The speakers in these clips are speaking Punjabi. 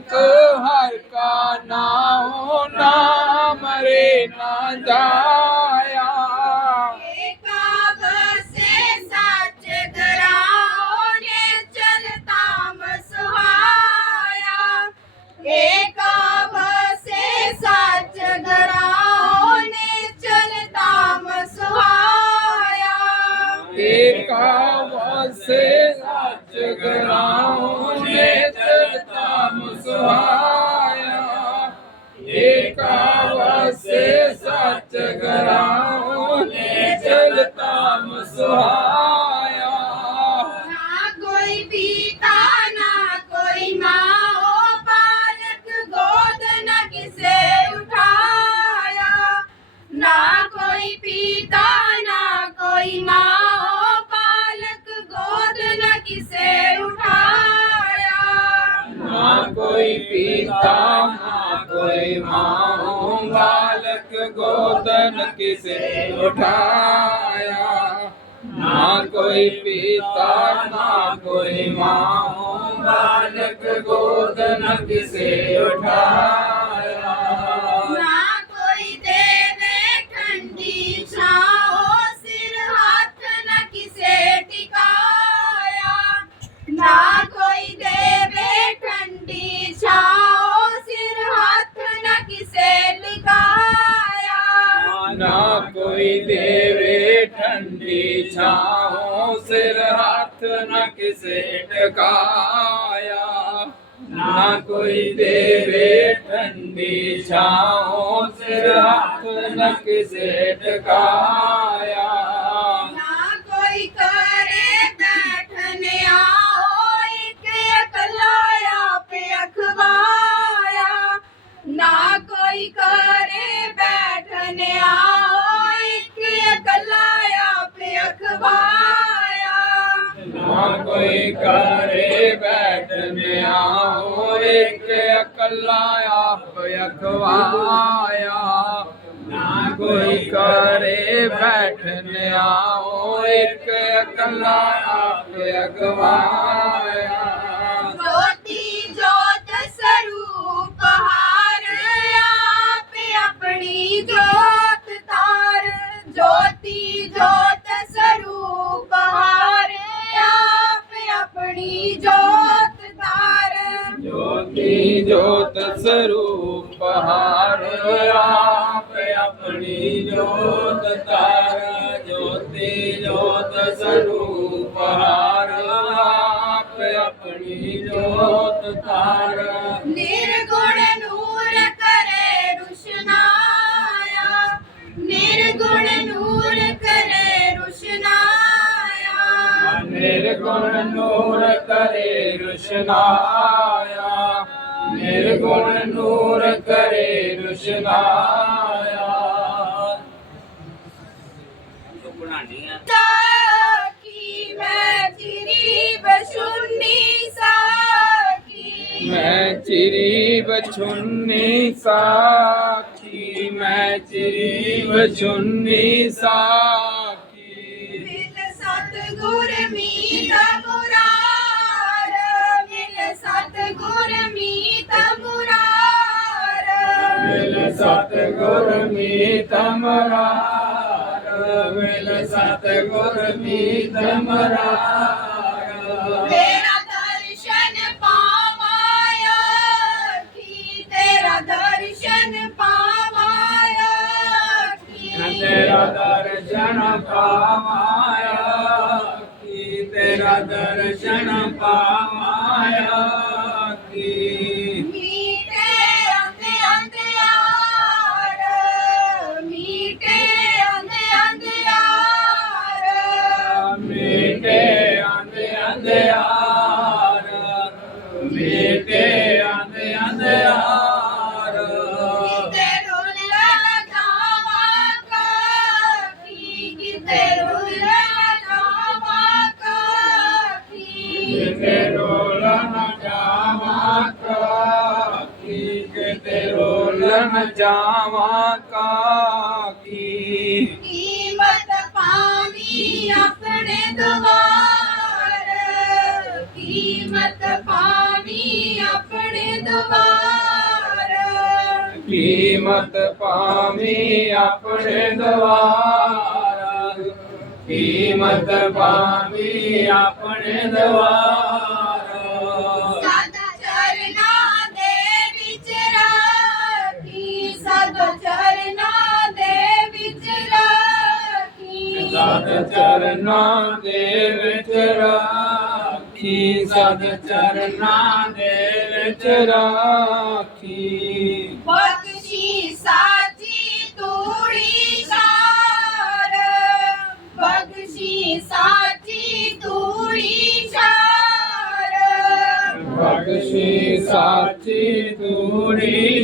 ਨਾਨਕ ਹਰ ਕਾ ਨਾਮ ਨਾ ਮਰੇ ਨਾ ਜਾ ਗਵਾਇਆ ਏਕਾ ਵਸੇ ਸੱਚ ਗਰਾਉ ਨੇ ਚਲਤਾ ਮਸਵਾਇਆ। ਨਾ ਕੋਈ ਪੀਤਾ, ਨਾ ਕੋਈ ਮਾਂ ਓ ਬਾਲਕ ਗੋਦ ਨਾ ਕਿਸੇ ਉਠਾਇਆ। ਨਾ ਕੋਈ ਪੀਤਾ, ਨਾ ਕੋਈ ਮਾਂ ਓ ਬਾਲਕ ਗੋਦ ਨਾ ਕਿਸੇ ਕੋਈ ਪਿਤਾ ਨਾ ਕੋਈ ਮਾਂ ਬਾਲਕ ਗੋਦਨ ਕਿਸੇ ਉਠਾਇਆ। ਨਾ ਕੋਈ ਪਿਤਾ ਨਾ ਕੋਈ ਮਾਂ ਬਾਲਕ ਗੋਦਨ ਕਿਸੇ ਉਠਾਇਆ। ਠੰਡੀ ਛਾਂ ਸਿਰ ਹੱਥ ਨਾ ਕਿਸੇ ਟਿਕਾਇਆ। ਨਾ ਕੋਈ ਦੇਵੇ ਠੰਡੀ ਛਾਂ ਸਿਰ ਹੱਥ ਨਾ ਕਿਸੇ ਟਿਕਾਇਆ। ਕੋਈ ਕਰੇ ਬੈਠਨੇ ਆਓ, ਇੱਕ ਇਕੱਲਾ ਆਪ ਅਖਵਾਇਆ। ਨਾ ਕੋਈ ਕਰੇ ਬੈਠਨੇ ਆਓ, ਇੱਕ ਇਕੱਲਾ ਆਪ ਅਖਵਾਇਆ। ਬਹਾਰ ਆਪ ਆਪਣੀ ਜੋਤ ਤਾਰ ਜੋਤੀ ਜੋਤ ਸਰੂਪ ਹਾਰ ਆਪ ਆਪਣੀ ਜੋਤ ਤਾਰ ਨਿਰਗੁਣ ਨੂਰ ਕਰੇ ਰੁਸ਼ਨਾਇਆ ਨਿਰਗੁਣ ਨੂਰ ਕਰੇ ਰੁਸ਼ਨਾਇਆ। ਨਿਰਗੁਣ ਨੂਰ ਕਰੇ ਰੁਸ਼ਨਾਇਆ। ਨਿਰਗੁਣ ਨੂਰ ਕਰੇ ਰੁਸ਼ਨਾਇਆ ਸਾਖੀ ਮੈਂ ਚਿਰੀ ਬਸ਼ੁੰਨੀ ਸਾਖੀ ਮੈਂ ਚਿਰੀ ਬਚੁੰਨੀ ਸਾਖੀ ਮੈਂ ਚਿਰੀ ਬਚੁੰਨੀ ਸਾਖੀ ਸਤਗੁਰ ਮੀਤ ਮਰਾਰ ਮਿਲ ਸਤਗੁਰ ਮੀਤ ਮਰਾਰ ਤੇਰਾ ਦਰਸ਼ਨ ਪਾਵਾਇਆ ਕੀ ਤੇਰਾ ਦਰਸ਼ਨ ਪਾਵਾਇਆ ਕੀ ਤੇਰਾ ਦਰਸ਼ਨ ਪਾਵਾਇਆ ਕੀ ਤੇਰਾ ਦਰਸ਼ਨ ਪਾਵਾਇਆ ਕੀ ਅੰਧਿਆਰ ਮੀਟੇ ਆਂਦੇ ਅੰਧਿਆਰ ਕਿਤੇ ਰੁੱਲ ਜਾਵਾਂ ਕਾਕੀ ਕਿਤੇ ਰੁੱਲ ਜਾਵਾਂ ਕਾਕੀ ਕਿਤੇ ਰੋਲ ਜਾਵਾਂ ਕਾਕੀ ਕਿਤੇ ਰੋਲ ਜਾਵਾਂ ਕੀਮਤ ਪਾਵੀ ਆਪਣੇ ਦਵਾਰ। ਕੀਮਤ ਪਾਵੀ ਆਪਣੇ ਦਵਾਰ। ਸਦ ਚਰਨਾਂ ਦੇ ਵਿੱਚ ਰਾਖੀ ਸਦ ਚਰਨਾਂ ਦੇ ਵਿੱਚ ਰਾਖੀ।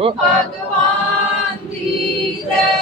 ਭਗਵਾਨ ਦੀ ਜੈ।